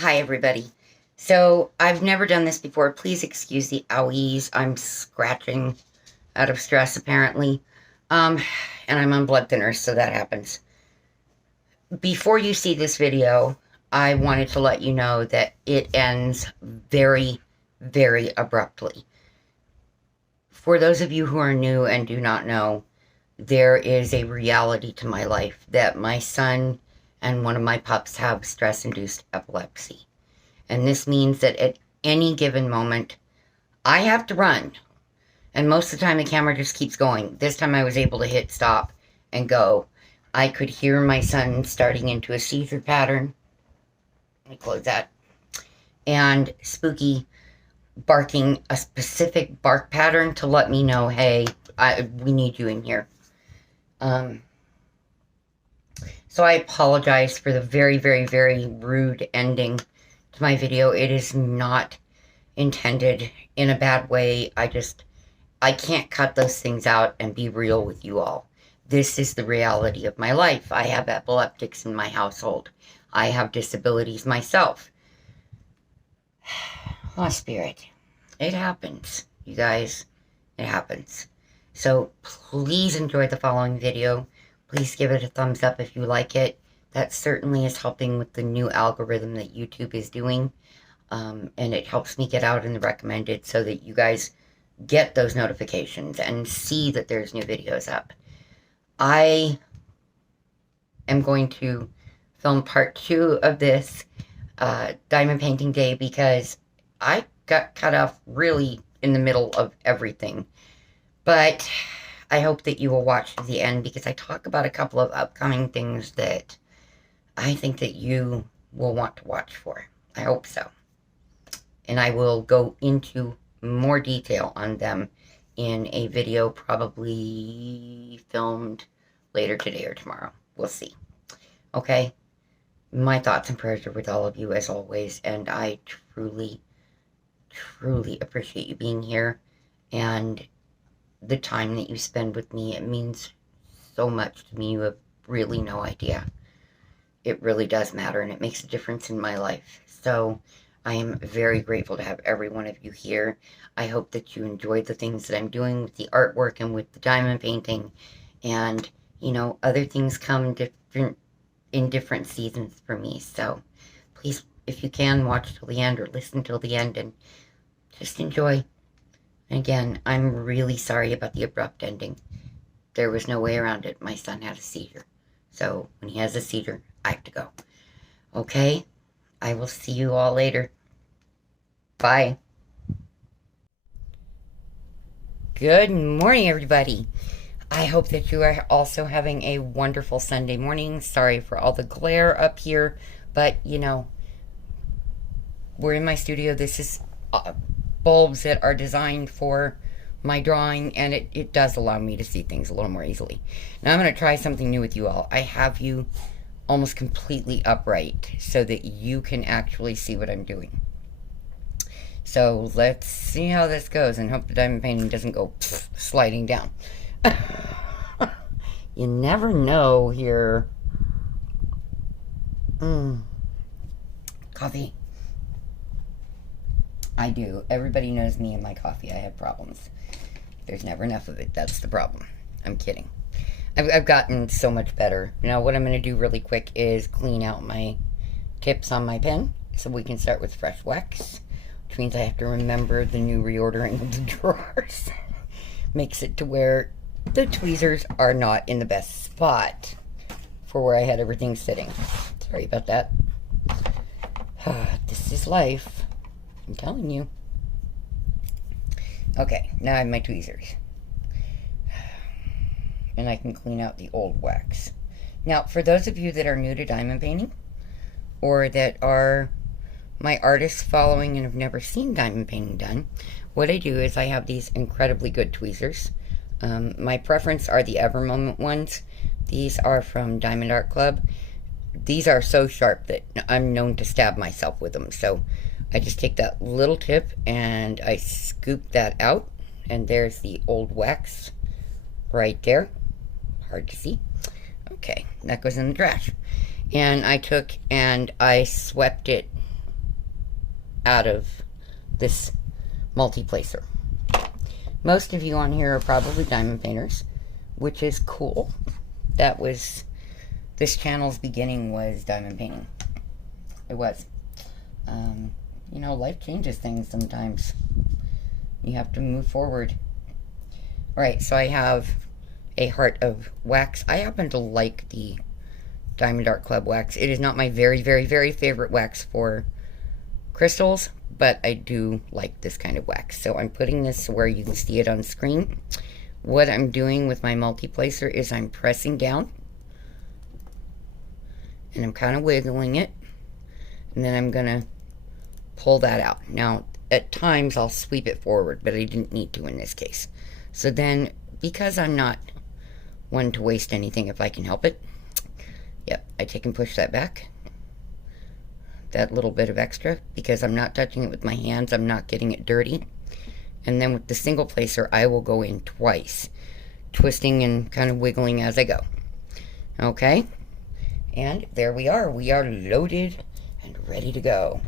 Hi, everybody. So, I've never done this before. Please excuse the owies. I'm scratching out of stress, apparently. Um, and I'm on blood thinners, so that happens. Before you see this video, I wanted to let you know that it ends very, very abruptly. For those of you who are new and do not know, there is a reality to my life that my son and one of my pups have stress-induced epilepsy. And this means that at any given moment, I have to run. And most of the time, the camera just keeps going. This time, I was able to hit stop and go. I could hear my son starting into a seizure pattern. Let me close that. And Spooky barking a specific bark pattern to let me know, hey, we need you in here. So I apologize for the very, very, very rude ending to my video. It is not intended in a bad way. I can't cut those things out and be real with you all. This is the reality of my life. I have epileptics in my household. I have disabilities myself. Oh, Spirit. It happens, you guys. It happens. So please enjoy the following video. Please give it a thumbs up if you like it. That certainly is helping with the new algorithm that YouTube is doing. And it helps me get out in the recommended so that you guys get those notifications and see that there's new videos up. I am going to film part 2 of this diamond painting day because I got cut off really in the middle of everything. But I hope that you will watch to the end because I talk about a couple of upcoming things that I think that you will want to watch for. I hope so. And I will go into more detail on them in a video probably filmed later today or tomorrow. We'll see. Okay? My thoughts and prayers are with all of you as always, and I truly, truly appreciate you being here and the time that you spend with me. It means so much to me. You have really no idea. It really does matter, and it makes a difference in my life. So I am very grateful to have every one of you here. I hope that you enjoyed the things that I'm doing with the artwork and with the diamond painting. And, you know, other things come in different seasons for me. So please, if you can, watch till the end or listen till the end and just enjoy. And again, I'm really sorry about the abrupt ending. There was no way around it. My son had a seizure. So when he has a seizure, I have to go. Okay? I will see you all later. Bye. Good morning, everybody. I hope that you are also having a wonderful Sunday morning. Sorry for all the glare up here, but, you know, we're in my studio. This is bulbs that are designed for my drawing, and it does allow me to see things a little more easily. Now I'm going to try something new with you all. I have you almost completely upright so that you can actually see what I'm doing. So let's see how this goes and hope the diamond painting doesn't go sliding down. You never know here. Coffee. I do. Everybody knows me and my coffee. I have problems. There's never enough of it. That's the problem. I'm kidding. I've gotten so much better. Now what I'm going to do really quick is clean out my tips on my pen so we can start with fresh wax, which means I have to remember the new reordering of the drawers. Makes it to where the tweezers are not in the best spot for where I had everything sitting. Sorry about that. This is life. I'm telling you. Okay, now I have my tweezers. And I can clean out the old wax. Now, for those of you that are new to diamond painting, or that are my artists following and have never seen diamond painting done, what I do is I have these incredibly good tweezers. My preference are the Evermoment ones. These are from Diamond Art Club. These are so sharp that I'm known to stab myself with them. So I just take that little tip and I scoop that out. And there's the old wax right there. Hard to see. Okay, that goes in the trash. And I took and I swept it out of this multi-placer. Most of you on here are probably diamond painters, which is cool. That was, this channel's beginning was diamond painting. It was. You know, life changes things sometimes. You have to move forward. Alright, so I have a heart of wax. I happen to like the Diamond Art Club wax. It is not my very, very, very favorite wax for crystals, but I do like this kind of wax. So I'm putting this where you can see it on screen. What I'm doing with my multi-placer is I'm pressing down, and I'm kind of wiggling it, and then I'm going to pull that out. Now, at times I'll sweep it forward, but I didn't need to in this case. So then, because I'm not one to waste anything if I can help it, yep, I take and push that back. That little bit of extra, because I'm not touching it with my hands, I'm not getting it dirty. And then with the single placer, I will go in twice, twisting and kind of wiggling as I go. Okay? And there we are. We are loaded and ready to go.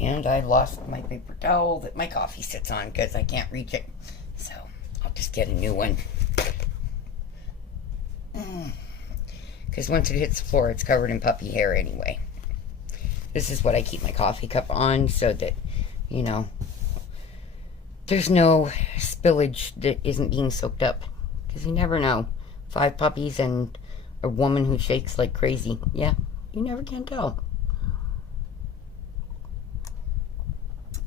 And I lost my paper towel that my coffee sits on because I can't reach it. So I'll just get a new one. Because once it hits the floor, it's covered in puppy hair anyway. This is what I keep my coffee cup on so that, you know, there's no spillage that isn't being soaked up. Because you never know. 5 puppies and a woman who shakes like crazy. Yeah, you never can tell.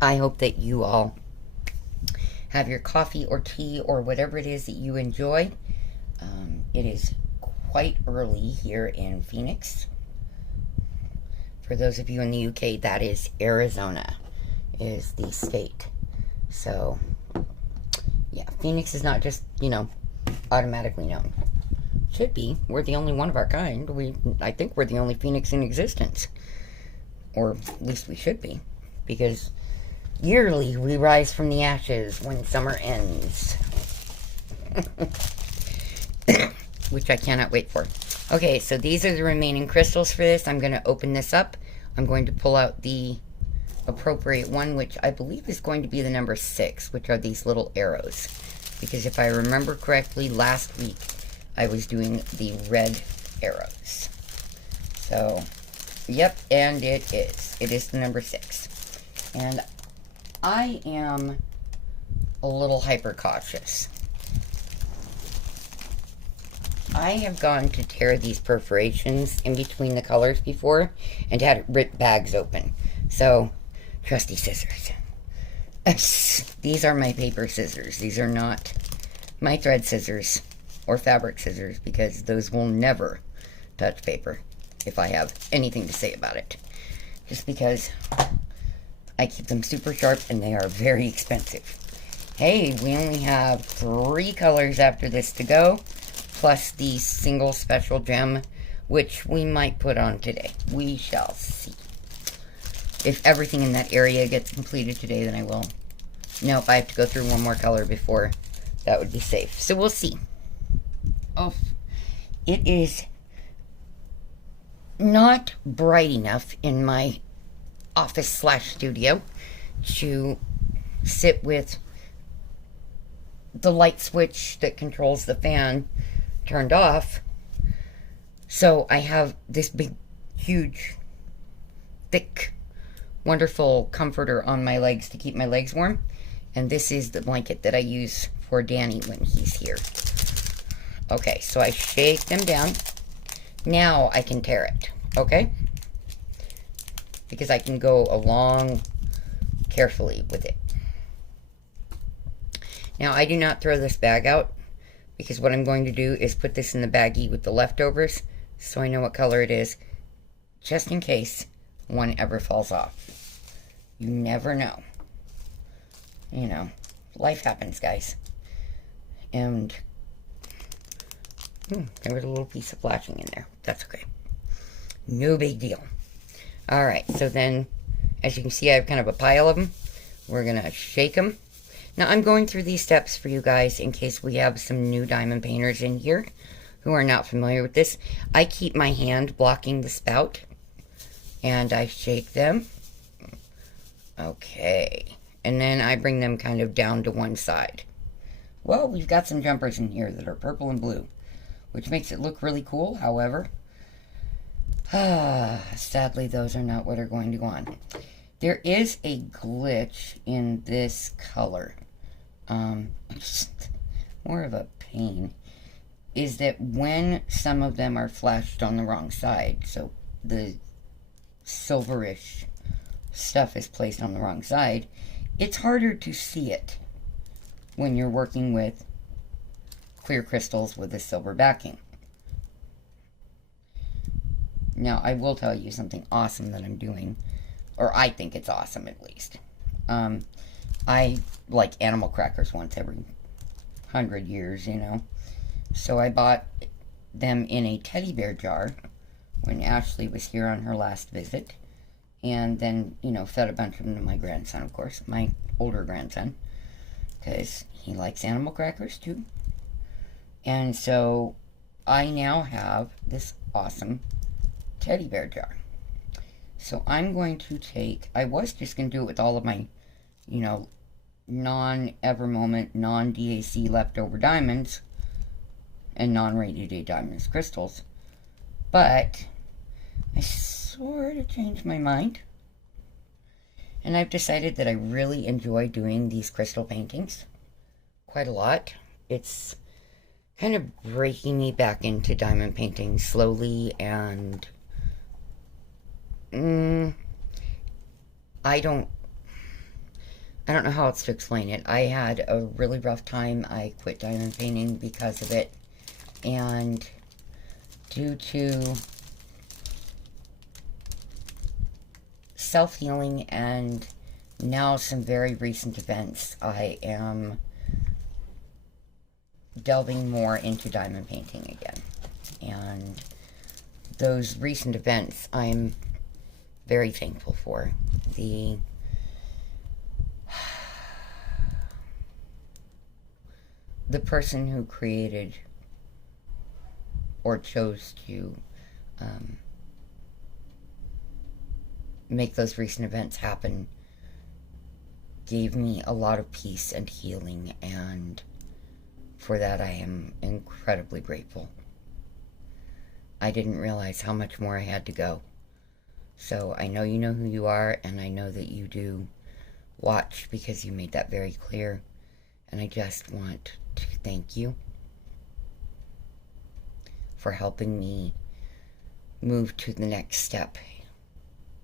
I hope that you all have your coffee or tea or whatever it is that you enjoy. It is quite early here in Phoenix. For those of you in the UK, that is Arizona, is the state. So, yeah, Phoenix is not just, you know, automatically known. Should be. We're the only one of our kind. I think we're the only Phoenix in existence. Or at least we should be. Because yearly we rise from the ashes when summer ends. Which I cannot wait for. Okay, so these are the remaining crystals for this. I'm going to open this up. I'm going to pull out the appropriate one, which I believe is going to be the number 6, which are these little arrows. Because if I remember correctly, last week I was doing the red arrows. So, yep, and it is. It is the number 6. And I am a little hyper cautious. I have gone to tear these perforations in between the colors before and had ripped bags open. So, trusty scissors. These are my paper scissors. These are not my thread scissors or fabric scissors, because those will never touch paper if I have anything to say about it. Just because I keep them super sharp and they are very expensive. Hey, we only have 3 colors after this to go, plus the single special gem, which we might put on today. We shall see. If everything in that area gets completed today, then I will. Nope, I have to go through one more color before that would be safe. So we'll see. Oh, it is not bright enough in my office/studio to sit with the light switch that controls the fan turned off. So I have this big, huge, thick, wonderful comforter on my legs to keep my legs warm. And this is the blanket that I use for Danny when he's here. Okay, so I shake them down. Now I can tear it, okay? Because I can go along carefully with it. Now, I do not throw this bag out, because what I'm going to do is put this in the baggie with the leftovers, so I know what color it is, just in case one ever falls off. You never know. You know, life happens, guys. And there was a little piece of flashing in there. That's okay. No big deal. Alright, so then, as you can see, I have kind of a pile of them. We're going to shake them. Now, I'm going through these steps for you guys in case we have some new diamond painters in here who are not familiar with this. I keep my hand blocking the spout, and I shake them Okay. And then I bring them kind of down to one side. Well, we've got some jumpers in here that are purple and blue, which makes it look really cool. However, sadly, those are not what are going to go on. There is a glitch in this color. More of a pain. Is that when some of them are flashed on the wrong side, so the silverish stuff is placed on the wrong side, it's harder to see it when you're working with clear crystals with a silver backing. Now, I will tell you something awesome that I'm doing, or I think it's awesome at least. I like animal crackers once every 100 years, you know. So I bought them in a teddy bear jar when Ashley was here on her last visit. And then, you know, fed a bunch of them to my grandson, of course, my older grandson, because he likes animal crackers too. And so I now have this awesome teddy bear jar. So I'm going to take, I was just going to do it with all of my, you know, non-Ever Moment, non-DAC leftover diamonds and non-Rainy Day Diamonds crystals. But I sort of changed my mind. And I've decided that I really enjoy doing these crystal paintings quite a lot. It's kind of breaking me back into diamond painting slowly, and I don't know how else to explain it. I had a really rough time. I quit diamond painting because of it, and due to self-healing and now some very recent events, I am delving more into diamond painting again. And those recent events I'm very thankful for. The person who created or chose to make those recent events happen gave me a lot of peace and healing, and for that I am incredibly grateful. I didn't realize how much more I had to go. So I know you know who you are, and I know that you do watch because you made that very clear. And I just want to thank you for helping me move to the next step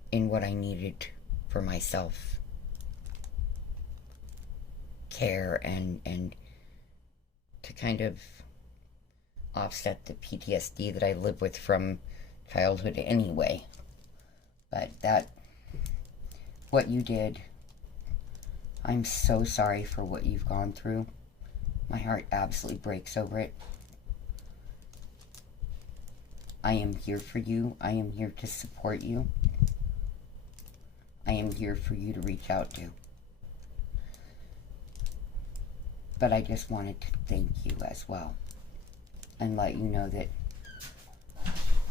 in what I needed for myself care and to kind of offset the PTSD that I live with from childhood anyway. But what you did, I'm so sorry for what you've gone through. My heart absolutely breaks over it. I am here for you. I am here to support you. I am here for you to reach out to. But I just wanted to thank you as well and let you know that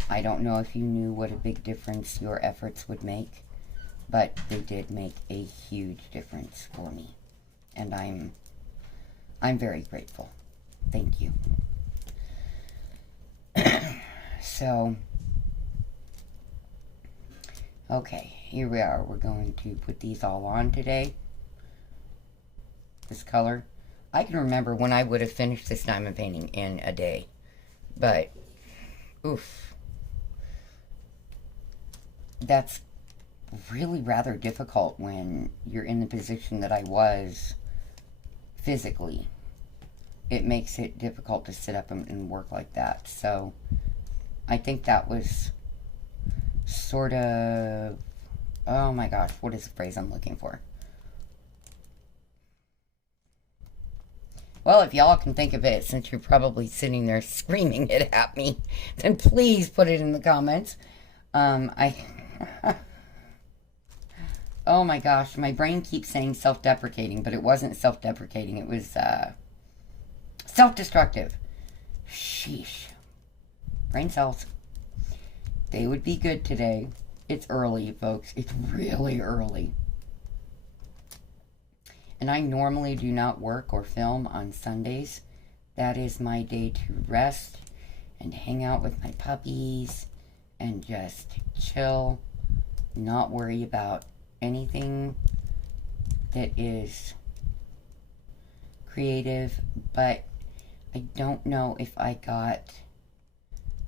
I don't know if you knew what a big difference your efforts would make, but they did make a huge difference for me. And I'm very grateful. Thank you. So, okay, here we are. We're going to put these all on today. This color. I can remember when I would have finished this diamond painting in a day. But, oof. That's really rather difficult when you're in the position that I was physically. It makes it difficult to sit up and work like that. So, I think that was sort of, oh my gosh, what is the phrase I'm looking for? Well, if y'all can think of it, since you're probably sitting there screaming it at me, then please put it in the comments. Oh my gosh, my brain keeps saying self-deprecating, but it wasn't self-deprecating. It was self-destructive. Sheesh. Brain cells. They would be good today. It's early, folks. It's really early. And I normally do not work or film on Sundays. That is my day to rest and hang out with my puppies and just chill, not worry about anything that is creative. But I don't know if I got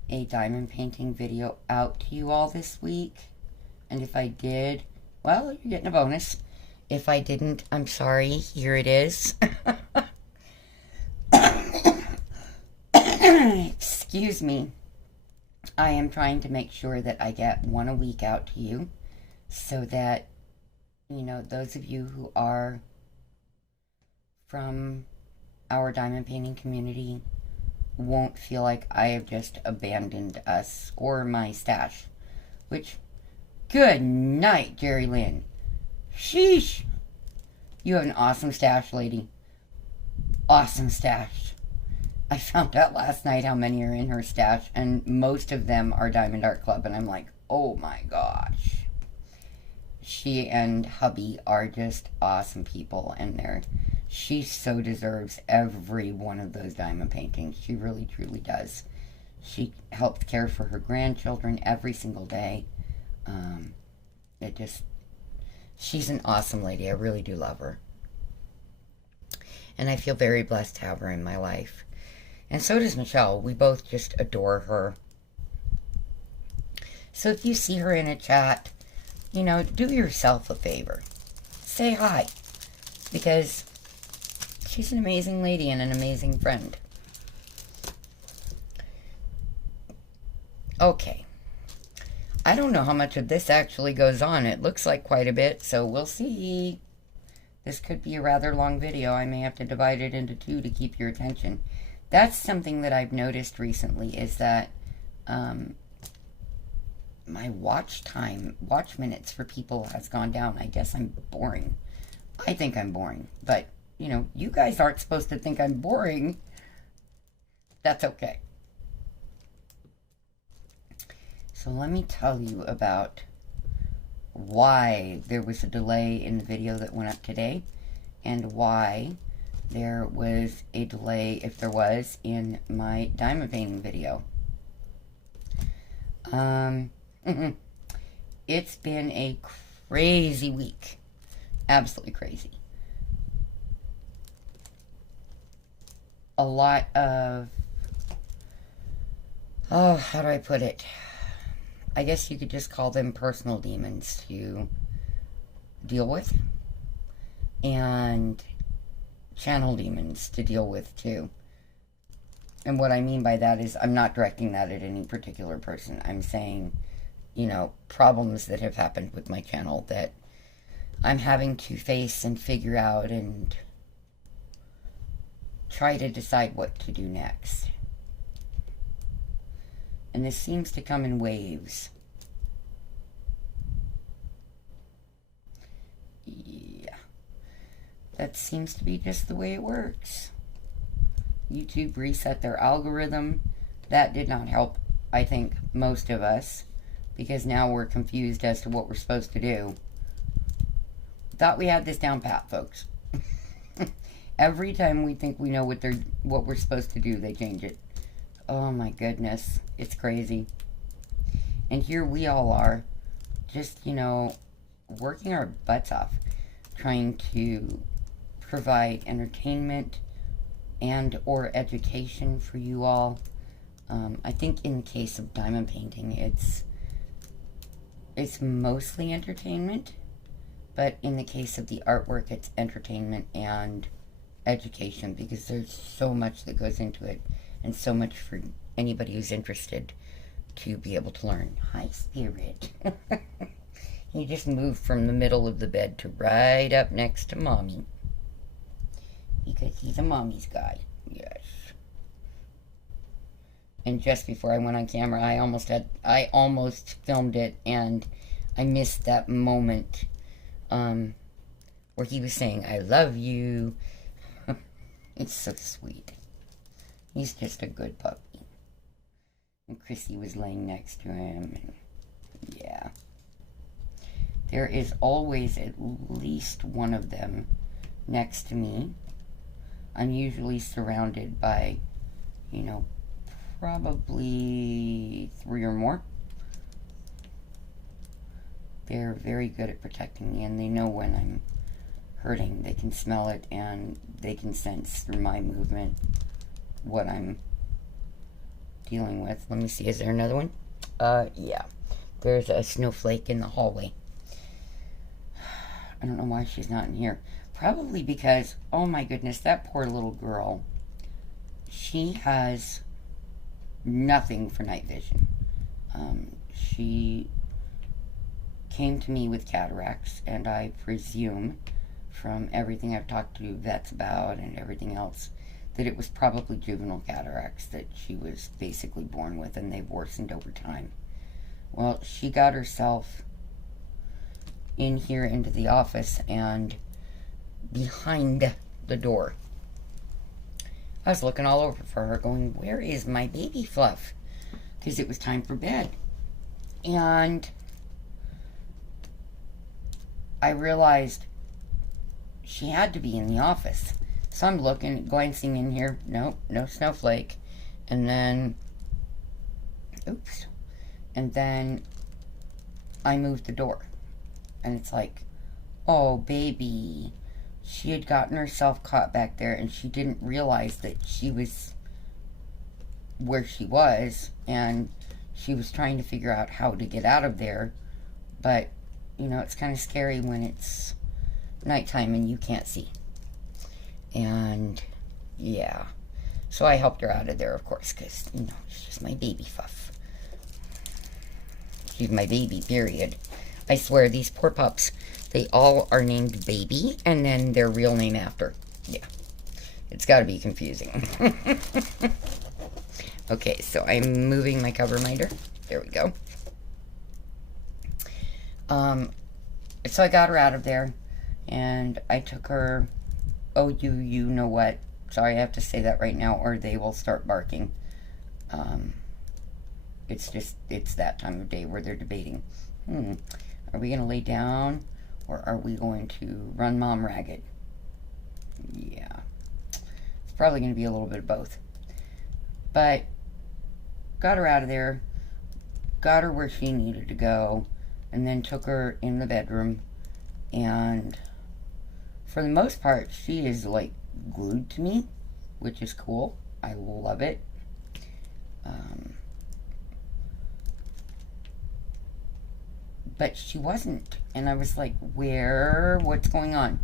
a diamond painting video out to you all this week. And if I did, well, you're getting a bonus. If I didn't, I'm sorry. Here it is. Excuse me. I am trying to make sure that I get one a week out to you so that, you know, those of you who are from our diamond painting community won't feel like I have just abandoned us or my stash. Which, good night, Jerry Lynn. Sheesh. You have an awesome stash, lady. Awesome stash. I found out last night how many are in her stash, and most of them are Diamond Art Club, and I'm like, oh my gosh. She and hubby are just awesome people, and she so deserves every one of those diamond paintings. She really, truly does. She helps care for her grandchildren every single day. She's an awesome lady. I really do love her. And I feel very blessed to have her in my life. And so does Michelle. We both just adore her. So if you see her in a chat, you know, do yourself a favor. Say hi. Because she's an amazing lady and an amazing friend. Okay. I don't know how much of this actually goes on. It looks like quite a bit, so we'll see. This could be a rather long video. I may have to divide it into two to keep your attention. That's something that I've noticed recently, is that my watch minutes for people has gone down. I guess I'm boring. I think I'm boring. But, you know, you guys aren't supposed to think I'm boring. That's okay. So let me tell you about why there was a delay in the video that went up today, and why there was a delay, if there was, in my diamond painting video. It's been a crazy week. Absolutely crazy. A lot of, oh, how do I put it? I guess you could just call them personal demons to deal with. And channel demons to deal with too. And what I mean by that is I'm not directing that at any particular person. I'm saying, you know, problems that have happened with my channel that I'm having to face and figure out and try to decide what to do next. And this seems to come in waves. Yeah. That seems to be just the way it works. YouTube reset their algorithm. That did not help, I think, most of us. Because now we're confused as to what we're supposed to do. Thought we had this down pat, folks. Every time we think we know what we're supposed to do, they change it. Oh my goodness, it's crazy. And here we all are, just, you know, working our butts off, trying to provide entertainment and or education for you all. I think in the case of diamond painting, it's mostly entertainment, but in the case of the artwork, it's entertainment and education, because there's so much that goes into it. And so much for anybody who's interested to be able to learn. Hi, Spirit. He just moved from the middle of the bed to right up next to Mommy. Because he's a mommy's guy. Yes. And just before I went on camera, I almost filmed it, and I missed that moment where he was saying, "I love you." It's so sweet. He's just a good puppy. And Chrissy was laying next to him. And yeah. There is always at least one of them next to me. I'm usually surrounded by, you know, probably 3 or more. They're very good at protecting me, and they know when I'm hurting. They can smell it, and they can sense through my movement what I'm dealing with. Let me see, is there another one? Yeah. There's a snowflake in the hallway. I don't know why she's not in here. Probably because, oh my goodness, that poor little girl. She has nothing for night vision. She came to me with cataracts, and I presume from everything I've talked to vets about and everything else that it was probably juvenile cataracts that she was basically born with, and they've worsened over time. Well, she got herself in here into the office and behind the door. I was looking all over for her going, where is my baby Fluff? Because it was time for bed. And I realized she had to be in the office. So I'm looking, glancing in here. Nope, no snowflake. And then, oops. And then I moved the door. And it's like, oh, baby. She had gotten herself caught back there, and she didn't realize that she was where she was, and she was trying to figure out how to get out of there. But, you know, it's kind of scary when it's nighttime and you can't see. And, yeah. So I helped her out of there, of course, because, you know, she's my baby Fluff. She's my baby, period. I swear, these poor pups, they all are named Baby, and then their real name after. Yeah. It's got to be confusing. Okay, so I'm moving my cover minder. There we go. So I got her out of there, and I took her, oh, you know what. Sorry, I have to say that right now, or they will start barking. It's that time of day where they're debating. Are we going to lay down, or are we going to run Mom ragged? Yeah. It's probably going to be a little bit of both. But got her out of there, got her where she needed to go, and then took her in the bedroom. And for the most part, she is like glued to me, which is cool. I love it. But she wasn't. And I was like, what's going on?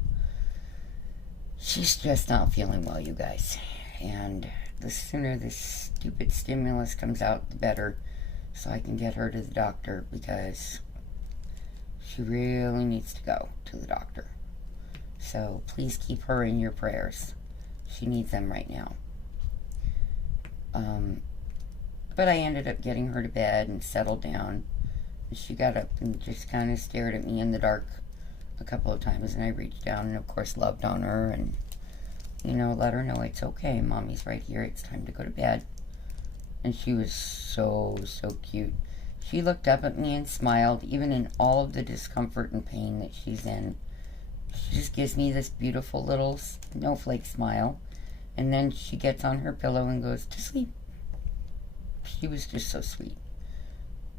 She's just not feeling well, you guys. And the sooner this stupid stimulus comes out, the better. So I can get her to the doctor, because she really needs to go to the doctor. So please keep her in your prayers. She needs them right now. But I ended up getting her to bed and settled down. She got up and just kind of stared at me in the dark a couple of times, and I reached down and, of course, loved on her and, you know, let her know it's okay. Mommy's right here. It's time to go to bed. And she was so, so cute. She looked up at me and smiled, even in all of the discomfort and pain that she's in. She just gives me this beautiful little snowflake smile, and then she gets on her pillow and goes to sleep. She was just so sweet.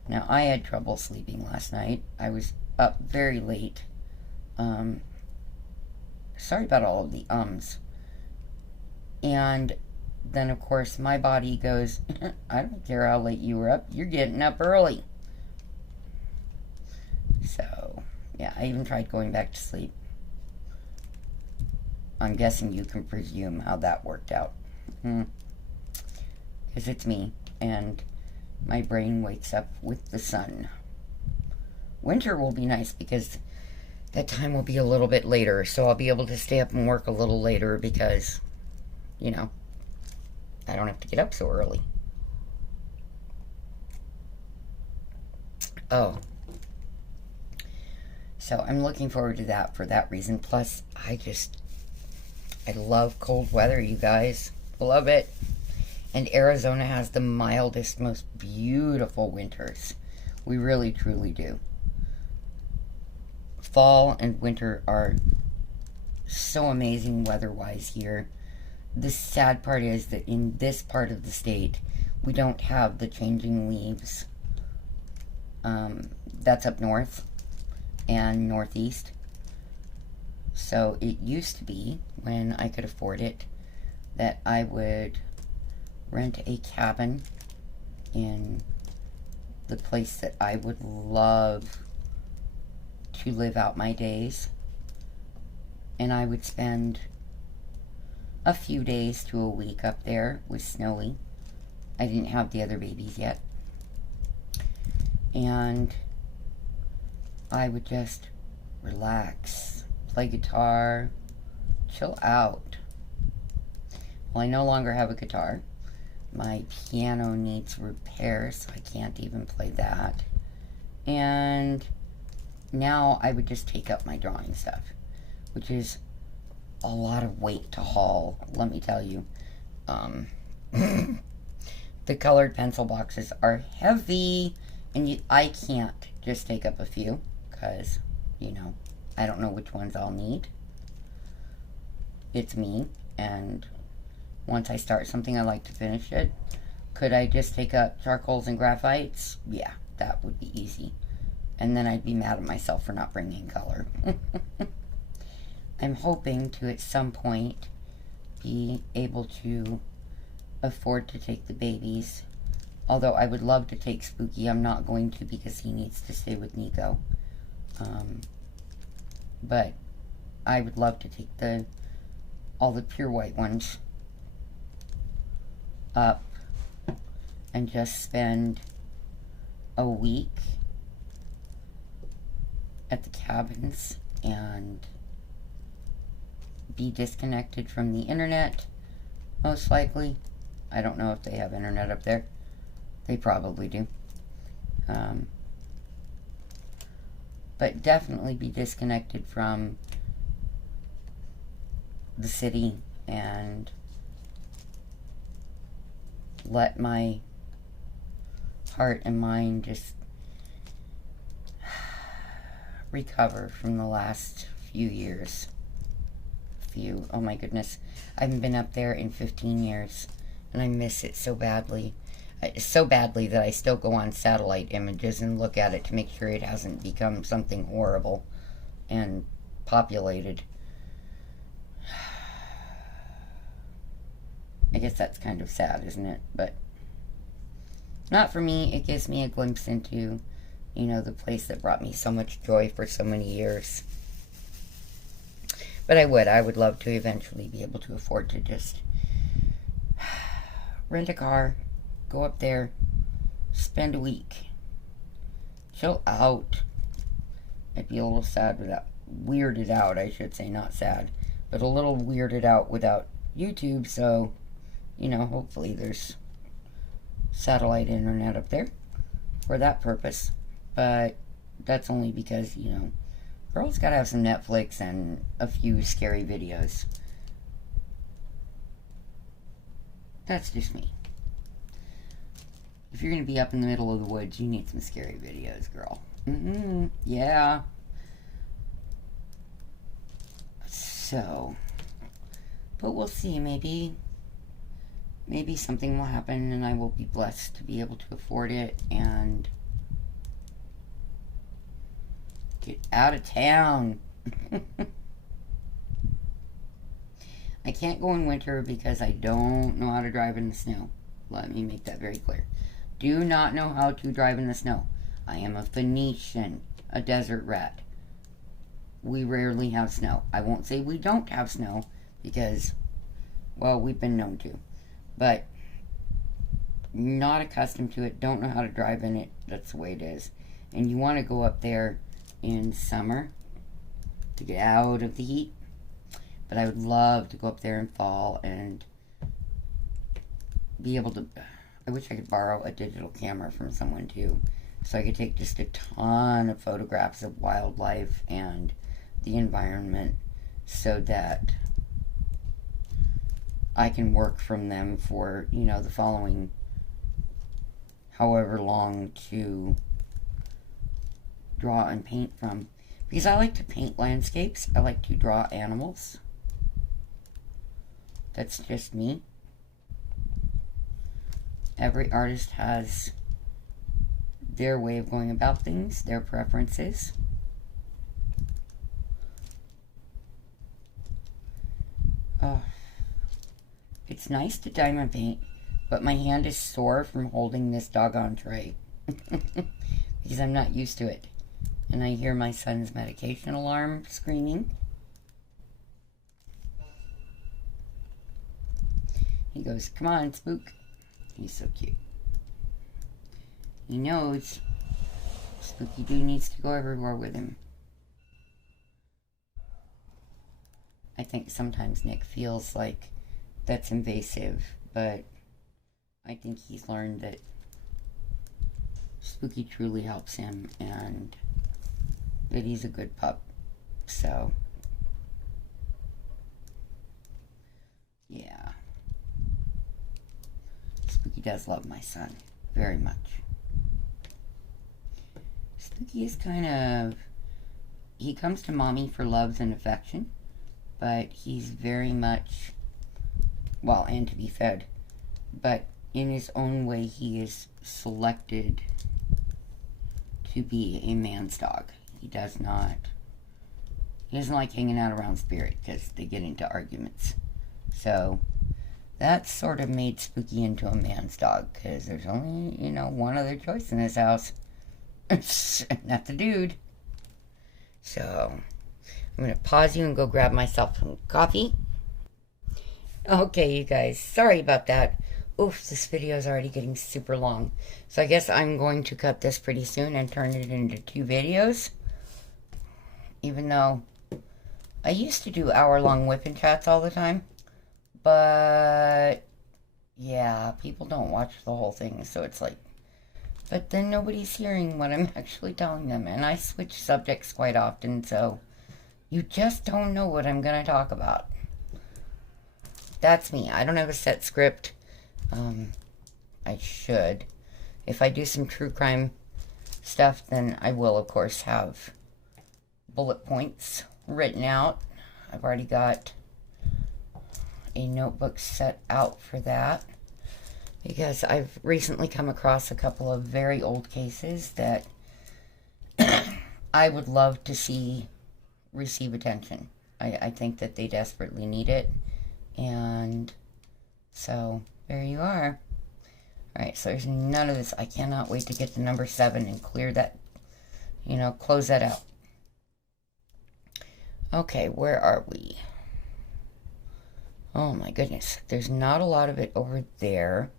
Now, I had trouble sleeping last night. I was up very late. Sorry about all of the ums. And then, of course, my body goes, I don't care how late you were up. You're getting up early. So, yeah, I even tried going back to sleep. I'm guessing you can presume how that worked out. Because it's me, and my brain wakes up with the sun. Winter will be nice because that time will be a little bit later, so I'll be able to stay up and work a little later because, you know, I don't have to get up so early. Oh. So I'm looking forward to that for that reason. Plus, I love cold weather, you guys. Love it. And Arizona has the mildest, most beautiful winters. We really, truly do. Fall and winter are so amazing weather-wise here. The sad part is that in this part of the state, we don't have the changing leaves. That's up north and northeast. So it used to be, when I could afford it, that I would rent a cabin in the place that I would love to live out my days. And I would spend a few days to a week up there with Snowy. I didn't have the other babies yet. And I would just relax, play guitar, chill out. Well, I no longer have a guitar. My piano needs repair, so I can't even play that. And now I would just take up my drawing stuff, which is a lot of weight to haul, let me tell you. The colored pencil boxes are heavy, and I can't just take up a few, because, you know, I don't know which ones I'll need. It's me, and once I start something, I like to finish it. Could I just take up charcoals and graphites? Yeah, that would be easy. And then I'd be mad at myself for not bringing color. I'm hoping to, at some point, be able to afford to take the babies. Although I would love to take Spooky, I'm not going to because he needs to stay with Nico. But I would love to take all the pure white ones up and just spend a week at the cabins and be disconnected from the internet, most likely. I don't know if they have internet up there. They probably do. But definitely be disconnected from the city and let my heart and mind just recover from the last few years. Oh my goodness. I haven't been up there in 15 years, and I miss it so badly. So badly that I still go on satellite images and look at it to make sure it hasn't become something horrible and populated. I guess that's kind of sad, isn't it? But not for me. It gives me a glimpse into, you know, the place that brought me so much joy for so many years. But I would love to eventually be able to afford to just rent a car, go up there, spend a week, chill out. I'd be a little sad without, weirded out, I should say, not sad, but a little weirded out without YouTube, so, you know, hopefully there's satellite internet up there for that purpose. But that's only because, you know, girls gotta have some Netflix and a few scary videos. That's just me. If you're gonna be up in the middle of the woods, you need some scary videos, girl. Yeah. So, but we'll see. Maybe something will happen and I will be blessed to be able to afford it and get out of town. I can't go in winter because I don't know how to drive in the snow. Let me make that very clear. Do not know how to drive in the snow. I am a Phoenician, a desert rat. We rarely have snow. I won't say we don't have snow because, well, we've been known to. But not accustomed to it, don't know how to drive in it. That's the way it is. And you want to go up there in summer to get out of the heat. But I would love to go up there in fall and be able to... I wish I could borrow a digital camera from someone too, so I could take just a ton of photographs of wildlife and the environment so that I can work from them for, you know, the following however long to draw and paint from. Because I like to paint landscapes. I like to draw animals. That's just me. Every artist has their way of going about things, their preferences. Oh, it's nice to diamond paint, but my hand is sore from holding this doggone tray. Because I'm not used to it. And I hear my son's medication alarm screaming. He goes, "Come on, Spook." He's so cute. He knows Spooky Doo needs to go everywhere with him. I think sometimes Nick feels like that's invasive, but I think he's learned that Spooky truly helps him and that he's a good pup. So, yeah. Spooky does love my son very much. Spooky is kind of, he comes to mommy for love and affection, but he's very much, well, and to be fed, but in his own way he is selected to be a man's dog. He doesn't like hanging out around Spirit because they get into arguments. So that sort of made Spooky into a man's dog because there's only, one other choice in this house. Not the dude. So I'm going to pause you and go grab myself some coffee. Okay, you guys, sorry about that. Oof, this video is already getting super long. So I guess I'm going to cut this pretty soon and turn it into 2 videos. Even though I used to do hour-long WIP and chats all the time. But, yeah, people don't watch the whole thing, so it's like... But then nobody's hearing what I'm actually telling them. And I switch subjects quite often, so you just don't know what I'm going to talk about. That's me. I don't have a set script. I should. If I do some true crime stuff, then I will, of course, have bullet points written out. I've already got a notebook set out for that because I've recently come across a couple of very old cases that I would love to see receive attention. I think that they desperately need it, and so there you are. Alright, so there's none of this. I cannot wait to get to number 7 and clear that, close that out. Okay, where are we? Oh my goodness, there's not a lot of it over there.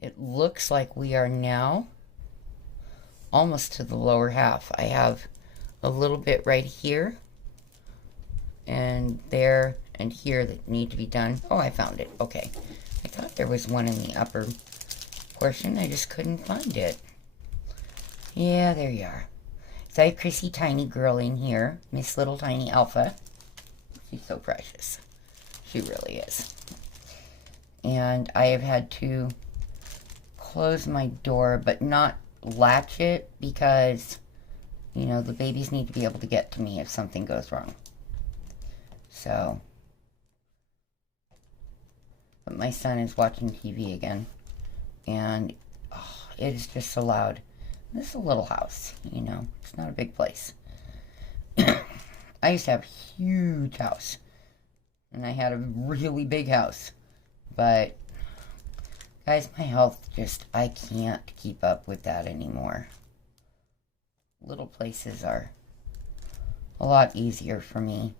It looks like we are now almost to the lower half. I have a little bit right here and there and here that need to be done. Oh, I found it. Okay. I thought there was one in the upper portion. I just couldn't find it. Yeah, there you are. So I have Chrissy Tiny Girl in here. Miss Little Tiny Alpha. She's so precious. She really is. And I have had to close my door, but not latch it because, the babies need to be able to get to me if something goes wrong. So, but my son is watching TV again, and it is just so loud. This is a little house, it's not a big place. I used to have a huge house, and I had a really big house, but guys, my health I can't keep up with that anymore. Little places are a lot easier for me.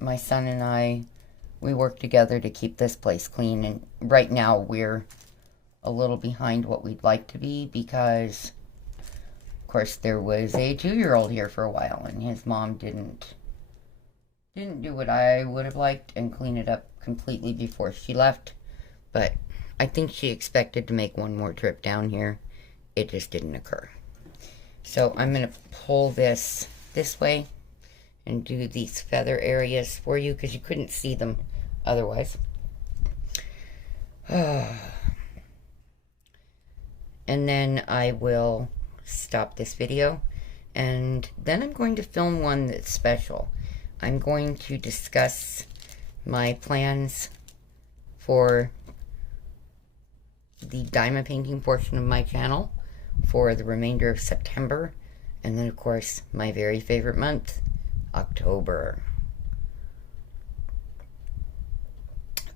My son and I, we work together to keep this place clean, and right now we're a little behind what we'd like to be because, of course, there was a 2-year-old here for a while, and his mom didn't do what I would have liked and clean it up completely before she left, but I think she expected to make one more trip down here. It just didn't occur. So I'm going to pull this way and do these feather areas for you because you couldn't see them otherwise. and then I will stop this video, and then I'm going to film one that's special. I'm going to discuss my plans for the diamond painting portion of my channel for the remainder of September, and then of course my very favorite month, October.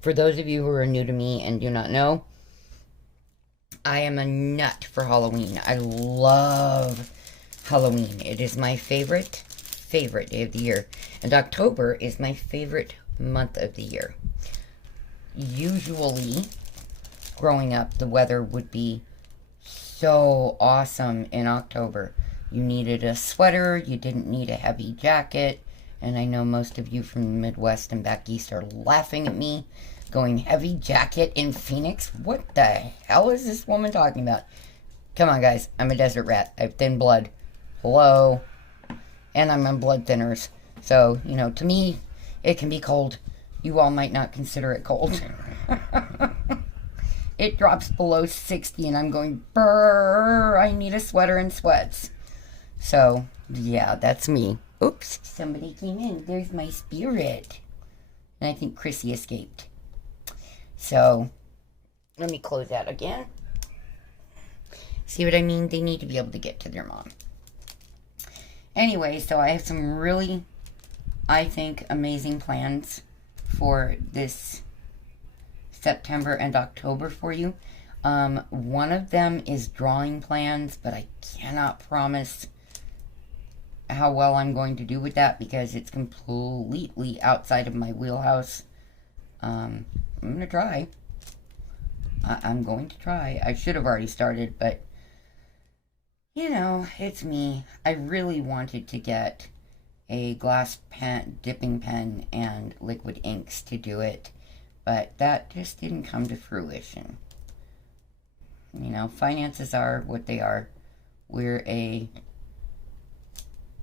For those of you who are new to me and do not know, I am a nut for Halloween. I love Halloween. It is my favorite day of the year. And October is my favorite month of the year. Usually, growing up, the weather would be so awesome in October. You needed a sweater, you didn't need a heavy jacket, and I know most of you from the Midwest and back east are laughing at me, going heavy jacket in Phoenix? What the hell is this woman talking about? Come on, guys, I'm a desert rat. I have thin blood. Hello? And I'm on blood thinners. So, you know, to me, it can be cold. You all might not consider it cold. It drops below 60 and I'm going, brrr, I need a sweater and sweats. So, yeah, that's me. Oops, somebody came in. There's my spirit. And I think Chrissy escaped. So, let me close that again. See what I mean? They need to be able to get to their mom. Anyway, so I have some really, I think, amazing plans for this September and October for you. One of them is drawing plans, but I cannot promise how well I'm going to do with that because it's completely outside of my wheelhouse. I'm going to try. I'm going to try. I should have already started, but you know, it's me. I really wanted to get a glass pen, dipping pen, and liquid inks to do it, but that just didn't come to fruition. You know, finances are what they are. We're a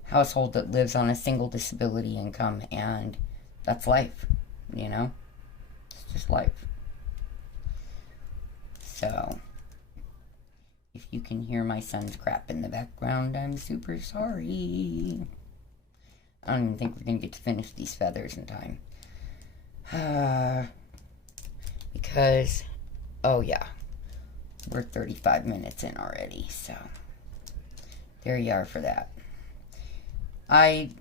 household that lives on a single disability income, and that's life, you know? It's just life. So, if you can hear my son's crap in the background, I'm super sorry. I don't even think we're going to get to finish these feathers in time. Because, oh yeah, we're 35 minutes in already, so there you are for that.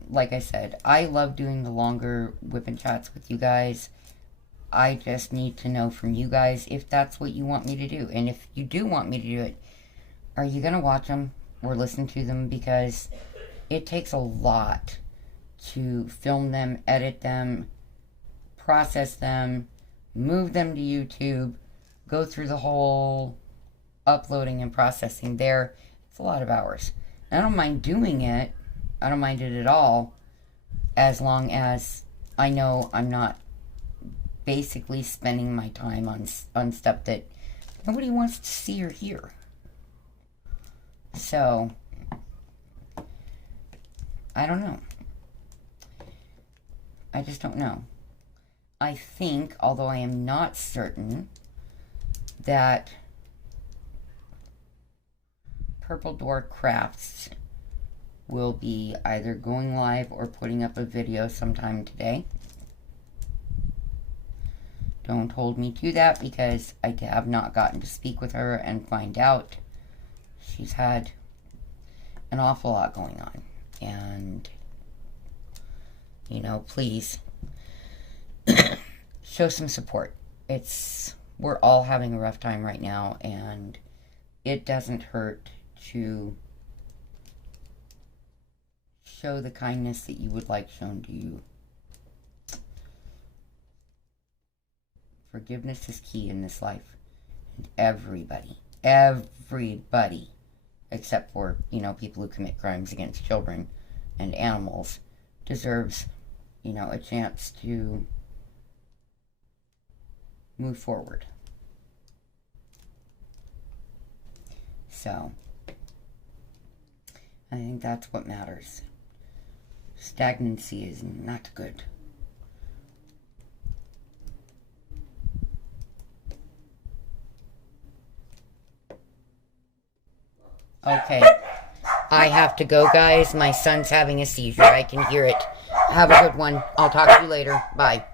Like I said, I love doing the longer whip and chats with you guys. I just need to know from you guys if that's what you want me to do. And if you do want me to do it, are you going to watch them or listen to them? Because it takes a lot to film them, edit them, process them, move them to YouTube, go through the whole uploading and processing there. It's a lot of hours. I don't mind doing it. I don't mind it at all, as long as I know I'm not basically spending my time on stuff that nobody wants to see or hear. So, I don't know. I just don't know. I think, although I am not certain, that Purple Door Crafts will be either going live or putting up a video sometime today. Don't hold me to that because I have not gotten to speak with her and find out. She's had an awful lot going on. And, you know, please show some support. We're all having a rough time right now, and it doesn't hurt to show the kindness that you would like shown to you. Forgiveness is key in this life. And everybody, except for, you know, people who commit crimes against children and animals, deserves, you know, a chance to move forward. So, I think that's what matters. Stagnancy is not good. Okay. I have to go, guys. My son's having a seizure. I can hear it. Have a good one. I'll talk to you later. Bye.